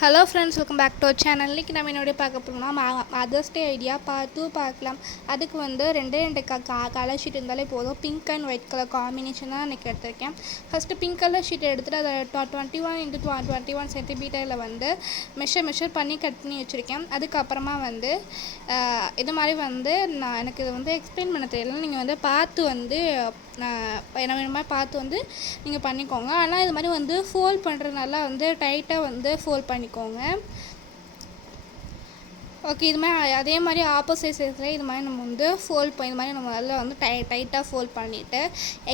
Hello friends, welcome back to our channel. இன்றைக்கி நம்ம என்னோட பார்க்க போகிறோம்னா மதர்ஸ் டே ஐடியா பார்ட் 2 பார்க்கலாம். அதுக்கு வந்து ரெண்டு கலர் ஷீட் இருந்தாலே போதும். Pink and white colour combination தான் இன்றைக்கி எடுத்திருக்கேன். ஃபஸ்ட்டு பிங்க் கலர் ஷீட் எடுத்துகிட்டு அதை 21x21 சென்டிமீட்டரில் வந்து மெஷர் பண்ணி கட் பண்ணி வச்சுருக்கேன். அதுக்கப்புறமா வந்து இது மாதிரி வந்து எனக்கு இது வந்து எக்ஸ்பிளைன் பண்ண தெரியல. நீங்கள் வந்து பார்த்து வந்து என்ன வேணுமா பார்த்து வந்து நீங்கள் பண்ணிக்கோங்க. ஆனால் இது மாதிரி வந்து ஃபோல்ட் பண்ணுறதுனால வந்து டைட்டாக வந்து ஃபோல்ட் பண்ணிக்கோங்க. ஓகே, இது மாதிரி அதே மாதிரி ஆப்போசிட் சைஸில் இது மாதிரி நம்ம வந்து இது மாதிரி நம்ம அதில் வந்து டைட்டாக ஃபோல்ட் பண்ணிவிட்டு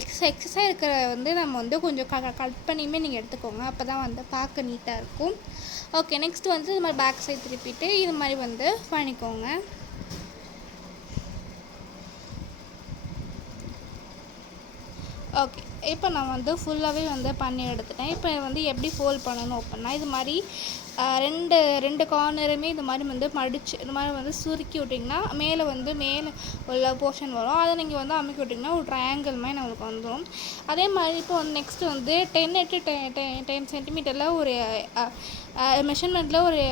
எக்ஸஸாக இருக்கிற வந்து நம்ம வந்து கொஞ்சம் கட் பண்ணியுமே நீங்கள் எடுத்துக்கோங்க. அப்போ தான் வந்து பார்க்க நீட்டாக இருக்கும். ஓகே, நெக்ஸ்ட் வந்து இது மாதிரி பேக் சைட் திருப்பிட்டு இது மாதிரி வந்து பண்ணிக்கோங்க. ஓகே, இப்போ நான் வந்து ஃபுல்லாகவே வந்து பண்ணி எடுத்துட்டேன். இப்போ வந்து எப்படி ஃபோல்ட் பண்ணணும் அப்படின்னா, இது மாதிரி ரெண்டு கார்னருமே இது மாதிரி வந்து மடித்து இது மாதிரி வந்து சுருக்கி விட்டிங்கன்னா மேலே உள்ள போர்ஷன் வரும். அதை நீங்கள் வந்து அமுக்கி விட்டிங்கன்னா ஒரு ட்ரையாங்கிள் மாதிரி நம்மளுக்கு வந்துடும். அதே மாதிரி இப்போ வந்து நெக்ஸ்ட்டு வந்து 10x10 சென்டிமீட்டரில் ஒரு மெஷர்மெண்ட்டில் ஒரு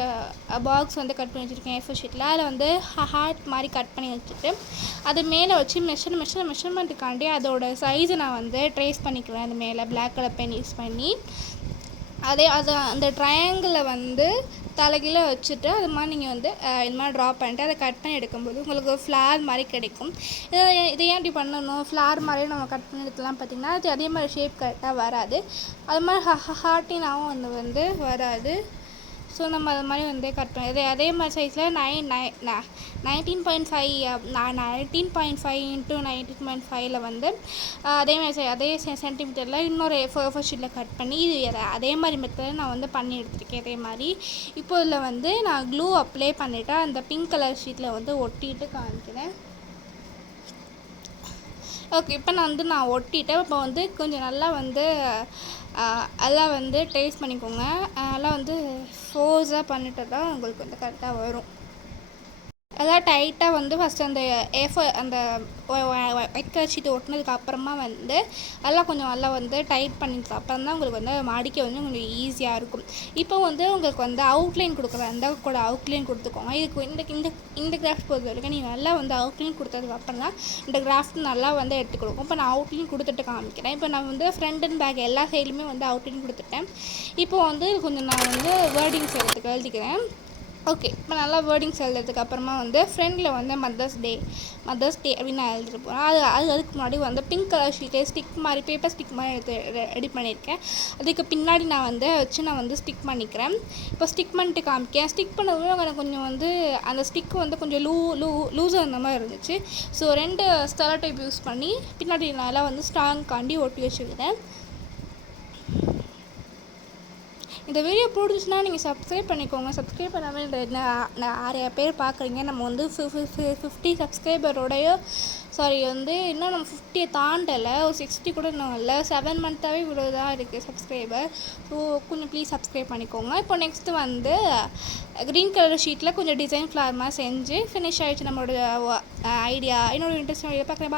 பாக்ஸ் வந்து கட் பண்ணி வச்சுருக்கேன் A4 ஷீட்டில். அதில் வந்து ஹார்ட் மாதிரி கட் பண்ணி வச்சுட்டு அது மேலே வச்சு மெஷர்மெண்ட்டுக்காண்டி அதோட சைஸை நான் வந்து ட்ரேஸ் பண்ணிக்குவேன். அது மேலே பிளாக் கலர் பென் யூஸ் பண்ணி அந்த ட்ரையாங்கிளில் வந்து தலைகீழ வச்சுட்டு அது மாதிரி நீங்கள் வந்து இது மாதிரி ட்ரா பண்ணிட்டு அதை கட் பண்ணி எடுக்கும்போது உங்களுக்கு ஒரு ஃப்ளார் மாதிரி கிடைக்கும். இதை ஏன் இப்படி பண்ணணும்? ஃப்ளார் மாதிரி நம்ம கட் பண்ணி எடுக்கலாம். பார்த்திங்கன்னா அது அதே மாதிரி ஷேப் கரெக்டாக வராது. அது மாதிரி ஹார்ட்டினாகவும் வந்து வராது. ஸோ நம்ம அது மாதிரி வந்து கட் பண்ணி அதே மாதிரி சைஸில் 19.5 வந்து அதே சென்டிமீட்டரில் இன்னொரு A4 ஷீட்டில் கட் பண்ணி அதே மாதிரி மெத்தடில் நான் வந்து பண்ணி எடுத்துருக்கேன். அதே மாதிரி இப்போ இதில் வந்து நான் க்ளூ அப்ளை பண்ணிவிட்டு அந்த பிங்க் கலர் ஷீட்டில் வந்து ஒட்டிட்டு காமிக்கிறேன். ஓகே, இப்போ நான் ஒட்டிட்டேன். இப்போ வந்து கொஞ்சம் நல்லா வந்து எல்லாம் வந்து டேஸ்ட் பண்ணிக்கோங்க. எல்லாம் வந்து ஃபோர்ஸாக பண்ணிட்டு தான் உங்களுக்கு வந்து கரெக்டாக வரும். அதான் டைட்டாக வந்து ஃபஸ்ட்டு அந்த ஒயிட் கலர் ஷீட் ஒட்டினதுக்கு அப்புறமா வந்து அதெல்லாம் கொஞ்சம் நல்லா வந்து டைட் பண்ணிட்டு அப்புறம் தான் உங்களுக்கு வந்து மடிக்க வந்து கொஞ்சம் ஈஸியாக இருக்கும். இப்போ வந்து உங்களுக்கு வந்து அவுட்லைன் கொடுக்குறதா கூட அவுட்லைன் கொடுத்துக்கோங்க. இதுக்கு இந்த கிராஃப்ட் பொறுத்த வரைக்கும் நீங்கள் நல்லா வந்து அவுட்லைன் கொடுத்ததுக்கு அப்புறம் தான் இந்த கிராஃப்ட் நல்லா வந்து எடுத்து கொடுக்கும். இப்போ நான் அவுட்லைன் கொடுத்துட்டு காமிக்கிறேன். இப்போ நான் வந்து ஃப்ரண்ட் அண்ட் பேக் எல்லா சைடுமே வந்து அவுட்லைன் கொடுத்துட்டேன். இப்போ வந்து கொஞ்சம் நான் வந்து வேர்டிங்ஸ் எழுதிக்கிறேன். ஓகே, இப்போ நல்லா வேர்டிங்ஸ் எழுதுறதுக்கு அப்புறமா வந்து ஃப்ரெண்டில் வந்து மதர்ஸ் டே அப்படின்னு நான் எழுதிட்டு போகிறேன். அதுக்கு முன்னாடி வந்து பிங்க் கலர் ஷீட்டே பேப்பர் ஸ்டிக் மாதிரி ரெடி பண்ணியிருக்கேன். அதுக்கு பின்னாடி நான் வந்து ஸ்டிக் பண்ணிக்கிறேன். இப்போ ஸ்டிக் பண்ணிட்டு காமிக்கேன். ஸ்டிக் பண்ணதும் எனக்கு கொஞ்சம் வந்து அந்த ஸ்டிக்கு வந்து கொஞ்சம் லூஸாக இருந்த மாதிரி இருந்துச்சு. ஸோ 2 ஸ்டெலோ டைப் யூஸ் பண்ணி பின்னாடி நல்லா வந்து ஸ்ட்ராங்காண்டி ஒட்டி வச்சுக்கிட்டேன். இந்த வீடியோ பிடிச்சிச்சுன்னா நீங்கள் சப்ஸ்கிரைப் பண்ணிக்கோங்க. சப்ஸ்கிரைப் பண்ணாமல் நிறைய பேர் பார்க்குறீங்க. நம்ம வந்து 50 சப்ஸ்கிரைபரோடையோ வந்து இன்னும் நம்ம 50 தாண்டலை. ஒரு 60 கூட இன்னும் இல்லை. 7 மந்த்தாகவே இவ்வளோ தான் இருக்குது சப்ஸ்கிரைபர். ஸோ கொஞ்சம் ப்ளீஸ் சப்ஸ்கிரைப் பண்ணிக்கோங்க. இப்போ நெக்ஸ்ட்டு வந்து க்ரீன் கலர் ஷீட்டில் கொஞ்சம் டிசைன் ஃப்ளார் மாதிரி செஞ்சு ஃபினிஷ் ஆகிடுச்சு நம்மளோட ஐடியா. இன்னொரு இன்ட்ரெஸ்டிங் வீடியோ பார்க்குறேன்.